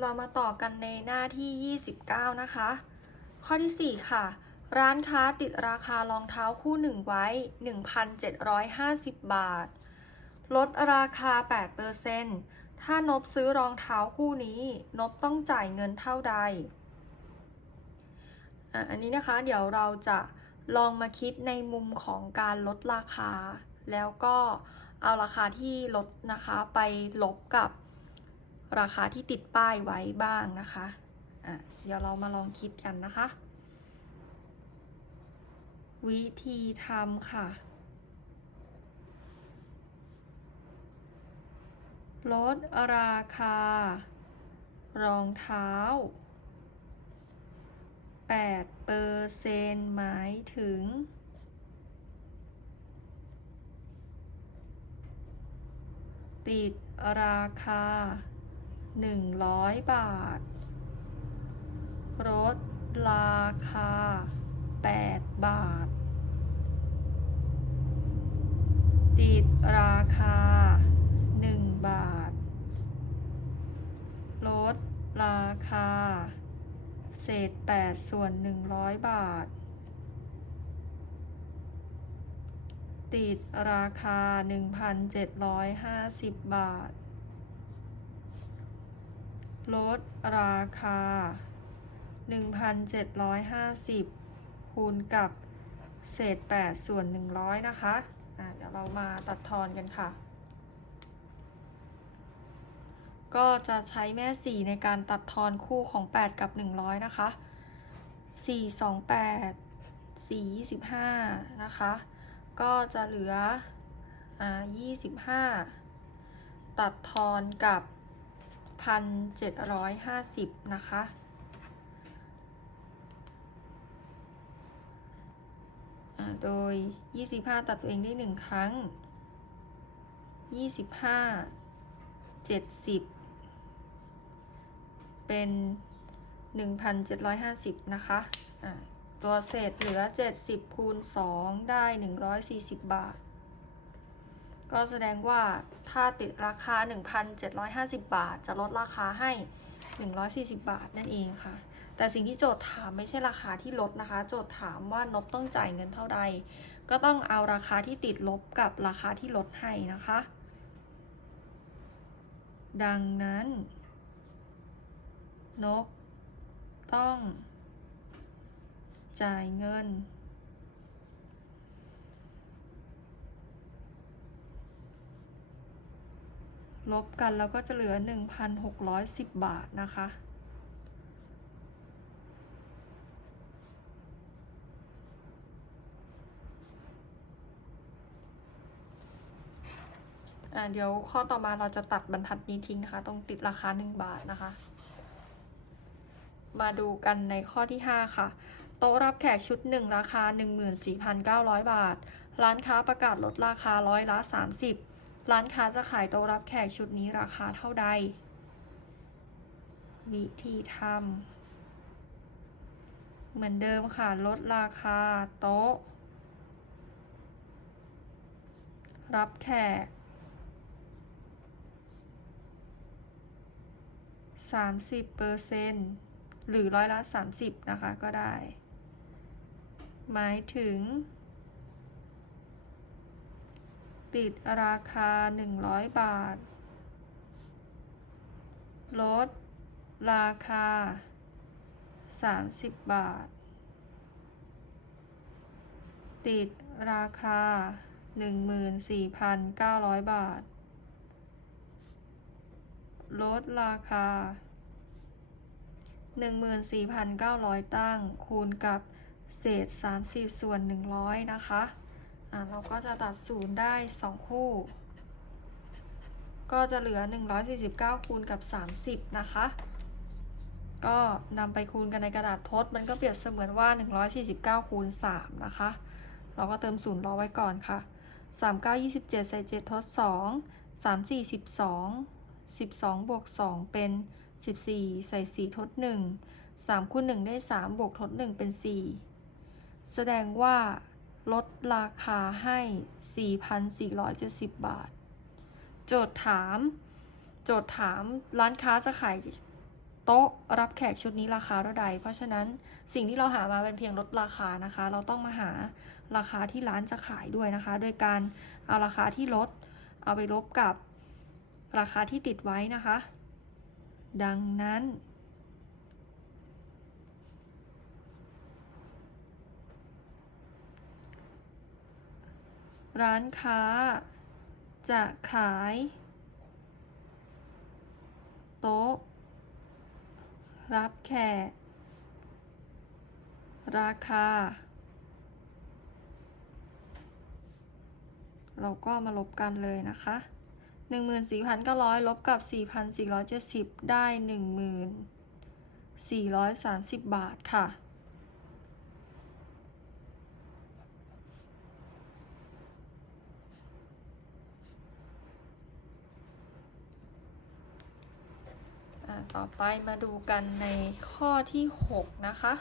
เรามาต่อกันในหน้าที่ 29 นะคะ ข้อที่ 4 ค่ะ ร้านค้าติดราคารองเท้าคู่หนึ่งไว้ 1,750 บาท ลดราคา 8%ถ้านบซื้อรองเท้าคู่นี้ นบต้องจ่ายเงินเท่าใด อันนี้นะคะเดี๋ยวเราจะลองมาคิดในมุมของการลดราคา แล้วก็เอาราคาที่ลดนะคะไปลบกับ ราคาที่ติดป้ายไว้บ้างนะคะอะเดี๋ยวเรามาลองคิดกันนะคะ วิธีทำค่ะ ลดราคา รองเท้า8เปอร์เซนหมายถึง ติดราคา 100 บาท ลดราคา 8 บาท ติดราคา 1 บาท ลดราคา เศษ 8 ส่วน 100 บาท ติดราคา 1,750 บาท ลดราคา 1,750 คูณกับเศษ 8 ส่วน 100 นะคะอะเดี๋ยวเรามาตัดทอนกันค่ะ ก็จะใช้แม่ 4 ในการตัดทอนคู่ของ 8 กับ 100 นะคะ 4 2 8 4 25 นะคะ ก็จะเหลืออ่า25 ตัดทอนกับ 1,750 นะคะ โดย 25 ตัดตัวเองได้ 1 ครั้ง 25 70 เป็น 1,750 นะคะะตัวเศษเหลือ 70 คูณ 2 ได้ 140 บาท ก็แสดงว่าถ้าติดราคา 1,750 บาท จะลดราคาให้ 140 บาทนั่นเองค่ะ แต่สิ่งที่โจทย์ถามไม่ใช่ราคาที่ลดนะคะ โจทย์ถามว่านบต้องจ่ายเงินเท่าใด ก็ต้องเอาราคาที่ติดลบกับราคาที่ลดให้นะคะ ดังนั้นนกต้องจ่ายเงิน ลบกันแล้วก็จะเหลือ 1,610 บาทนะคะ เดี๋ยวข้อต่อมาเราจะตัดบรรทัดนี้ทิ้งนะคะต้องติดราคา 1 บาทนะคะ มาดูกันในข้อที่ 5 ค่ะ โต๊ะรับแขกชุด 1 ราคา 14,900 บาท ร้านค้าประกาศลดราคาร้อยละ 30 ร้านค้าจะขายโต๊ะรับแขกชุดนี้ราคาเท่าใด วิธีทำเหมือนเดิมค่ะ ลดราคาโต๊ะ รับแขก30เปอร์เซ็นต์หรือร้อยละ30นะคะก็ได้ หมายถึง ติดราคา 100 บาท ลด ราคา 30 บาท ติดราคา 14,900 บาท ลด ราคา 14,900 ตั้งคูณกับเศษ 30 ส่วน 100 นะคะ อะเราก็จะตัดศูนย์ได้ 2 คู่ ก็จะเหลือ 149 คูณกับ 30 นะคะ ก็นำไปคูณกันในกระดาษทดมันก็เปรียบเสมือนว่า 149 คูณ 3 นะคะ เราก็เติมศูนย์รอไว้ก่อนค่ะ 3 9 27 ใส่ 7 ทด 2 3 4 12 12 บวก 2 เป็น 14 ใส่ 4 ทด 1 3 คูณ 1 ได้ 3 บวกทด 1 เป็น 4 แสดงว่า ลดราคาให้ 4,470 บาท โจทย์ถาม โจทย์ถามร้านค้าจะขายโต๊ะรับแขกชุดนี้ราคาเท่าใด เพราะฉะนั้นสิ่งที่เราหามาเป็นเพียงลดราคานะคะ เราต้องมาหาราคาที่ร้านจะขายด้วยนะคะ โดยการเอาราคาที่ลด เอาไปลบกับราคาที่ติดไว้นะคะ ดังนั้น ร้านค้า จะขาย โต๊ะ รับแขก ราคา เราก็มาลบกันเลยนะคะ 14,900 ลบกับ 4,470 ได้ 1,430 บาทค่ะ ต่อไปมาดูกันในข้อที่ 6 นะคะ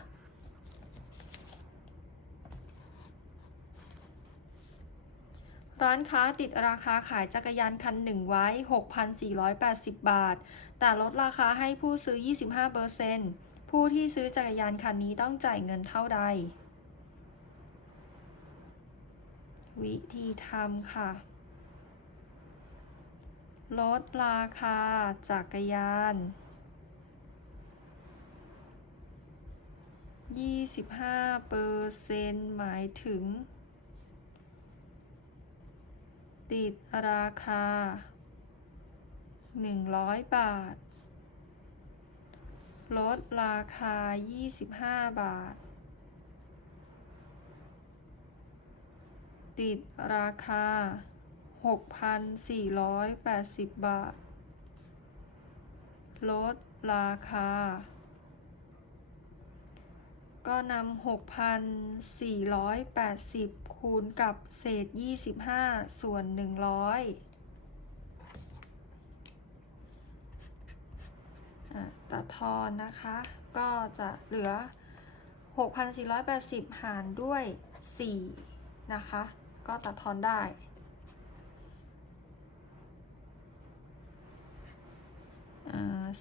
ร้านค้าติดราคาขายจักรยานคันหนึ่งไว้ 6,480 บาท แต่ลดราคาให้ผู้ซื้อ 25%ผู้ที่ซื้อจักรยานคันนี้ต้องจ่ายเงินเท่าใด วิธีทำค่ะลดราคาจักรยาน 25เปอร์เซ็นต์หมายถึง ติดราคา100บาท ลดราคา25บาท ติดราคา6,480บาท ลดราคา ก็นำ6,480 คูณกับเศษ 25 ส่วน 100อะตัดทอนนะคะ ก็จะเหลือ 6,480 หารด้วย 4 นะคะ ก็ตัดทอนได้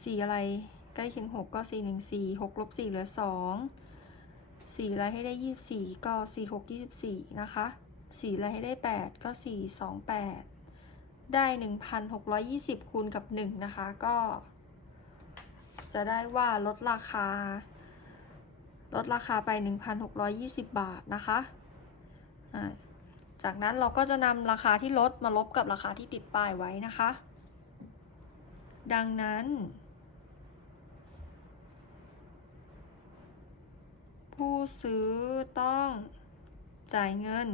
สี่อะไรใกล้เคียงหกก็สี่หนึ่งสี่หกลบสี่เหลือส สี่ไรให้ได้ยี่สิบสี่ก็สี่หกยี่สิบสี่นะคะสี่ไรให้ได้แปดก็สี่สองแปดได้หนึ่งพันหกร้อยยี่สิบคูณกับหนึ่งนะคะ ก็ จะได้ว่าลดราคา ลดราคาไป 1,620บบาทนะคะจากนั้นเราก็จะนำราคาที่ลดมาลบกับราคาที่ติดป้ายไว้นะคะ ดังนั้น ผู้ซื้อต้องจ่ายเงิน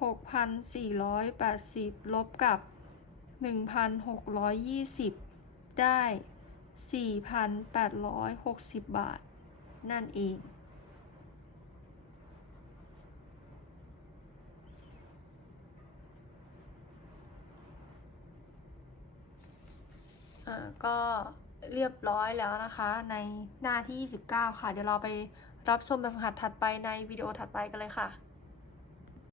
6,480 ลบกับ 1,620 ได้ 4,860 บาท นั่นเองก็ เรียบร้อยแล้วนะคะ ในหน้าที่ 29 ค่ะ เดี๋ยวเราไปรับชมแบบฝึกหัดถัดไปในวิดีโอถัดไปกันเลยค่ะ